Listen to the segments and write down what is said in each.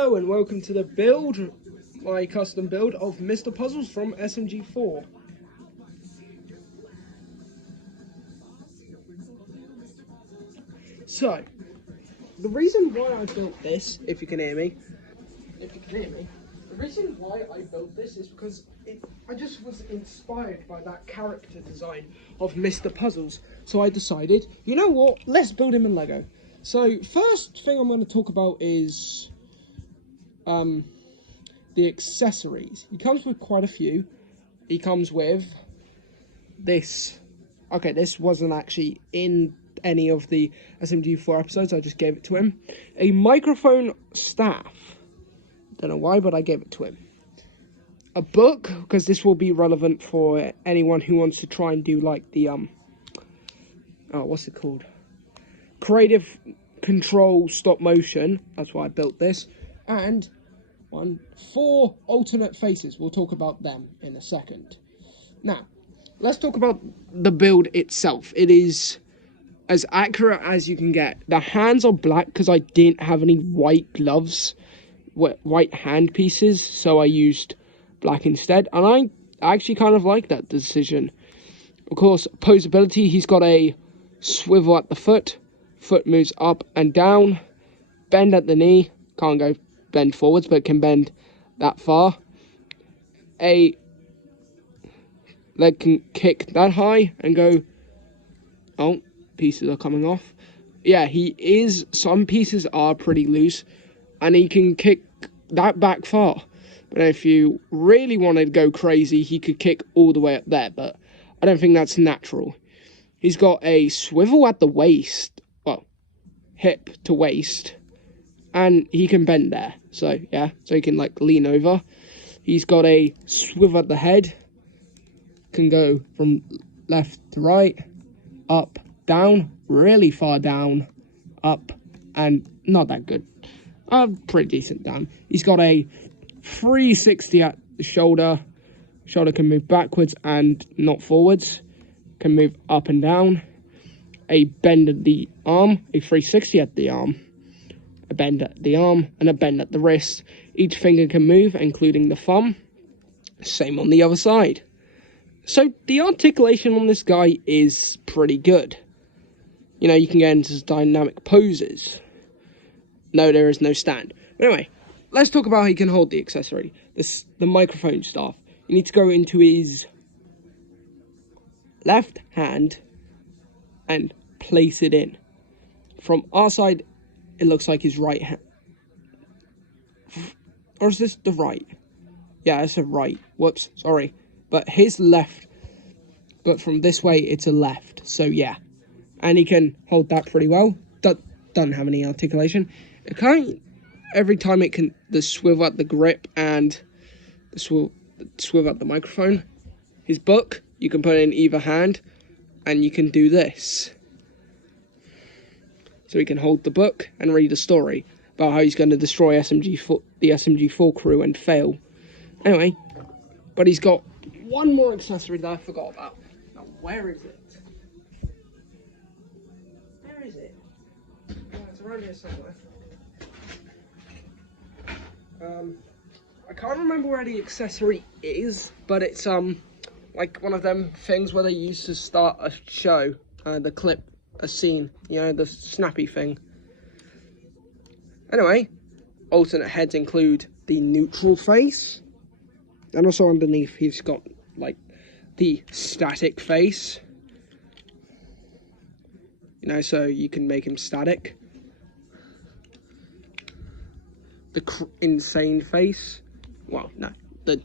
Hello and welcome to the build, my custom build of Mr. Puzzles from SMG4. So, the reason why I built this, if you can hear me, the reason why I built this is because I just was inspired by that character design of Mr. Puzzles. So I decided, you know what, let's build him in Lego. So, first thing I'm going to talk about is the accessories. He comes with quite a few. He comes with this. Okay, this wasn't actually in any of the SMG4 episodes. I just gave it to him. A microphone staff. Don't know why, but I gave it to him. A book, because this will be relevant for anyone who wants to try and do like the what's it called? Creative Control stop motion. That's why I built this. And 4 alternate faces. We'll talk about them in a second. Now, let's talk about the build itself. It is as accurate as you can get. The hands are black because I didn't have any white gloves, white hand pieces, so I used black instead. And I actually kind of like that decision. Of course, posability, he's got a swivel at the foot. Foot moves up and down. Bend at the knee. Can't go bend forwards, but can bend that far. A leg can kick that high and go. Oh, pieces are coming off. Yeah, some pieces are pretty loose, and he can kick that back far. But if you really wanted to go crazy, he could kick all the way up there, but I don't think that's natural. He's got a swivel at the waist, well, hip to waist, and he can bend there. So, yeah, so he can, like, lean over. He's got a swivel at the head. Can go from left to right, up, down, really far down, up, and not that good. Pretty decent down. He's got a 360 at the shoulder. Shoulder can move backwards and not forwards. Can move up and down. A bend at the arm, a 360 at the arm. A bend at the arm, and a bend at the wrist. Each finger can move, including the thumb. Same on the other side. So, the articulation on this guy is pretty good. You know, you can get into dynamic poses. No, there is no stand. But anyway, let's talk about how he can hold the accessory. The microphone staff. You need to go into his left hand and place it in. From our side, it looks like his right hand. Or is this the right? Yeah, it's a right. Whoops, sorry. But his left. But from this way, it's a left. So, yeah. And he can hold that pretty well. Doesn't have any articulation. It can't. Every time it can. The swivel at the grip and the swivel at the microphone. His book, you can put it in either hand. And you can do this. So he can hold the book and read a story about how he's going to destroy the SMG4 crew and fail. Anyway, but he's got one more accessory that I forgot about. Now, where is it? Where is it? Oh, it's around here somewhere. I can't remember where the accessory is, but it's like one of them things where they used to start a show, the clip. A scene, you know, the snappy thing. Anyway, alternate heads include the neutral face, and also underneath he's got like the static face, you know, so you can make him static. The insane face, well, no, the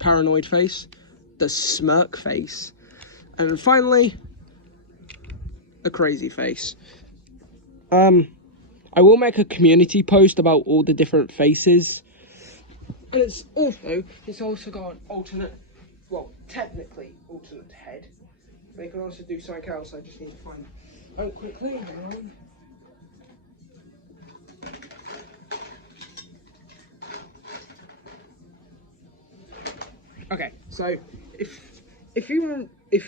paranoid face, the smirk face, and finally a crazy face. I will make a community post about all the different faces, and it's also got an alternate, well, technically alternate head. But you can also do something else. I just need to find it quickly. Hang on. Okay, so if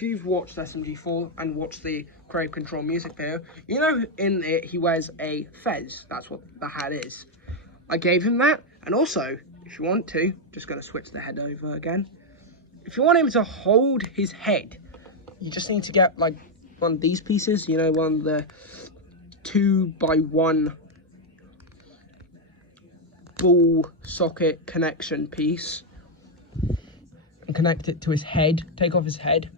you've watched SMG4 and watched the Creative Control music video, you know in it he wears a fez. That's what the hat is. I gave him that. And also, if you want to, just going to switch the head over again. If you want him to hold his head, you just need to get like one of these pieces, you know, one of the 2x1 ball socket connection piece, and connect it to his head. Take off his head,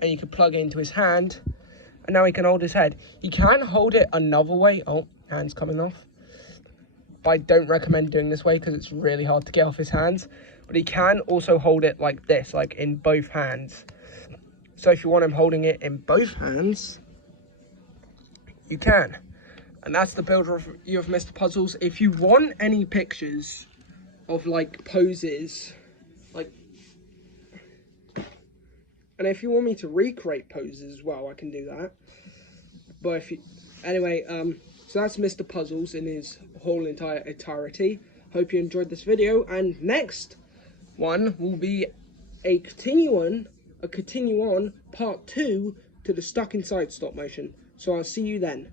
and you can plug it into his hand, and now he can hold his head. He can hold it another way. Oh, hand's coming off. But I don't recommend doing this way because it's really hard to get off his hands. But he can also hold it like this, like in both hands. So if you want him holding it in both hands, you can. And that's the build review of Mr. Puzzles. If you want any pictures of like poses, like, and if you want me to recreate poses as well, I can do that. But if you, anyway, so that's Mr. Puzzles in his whole entirety. Hope you enjoyed this video, and next one will be a continue on part 2 to the Stuck Inside stop motion. So I'll see you then.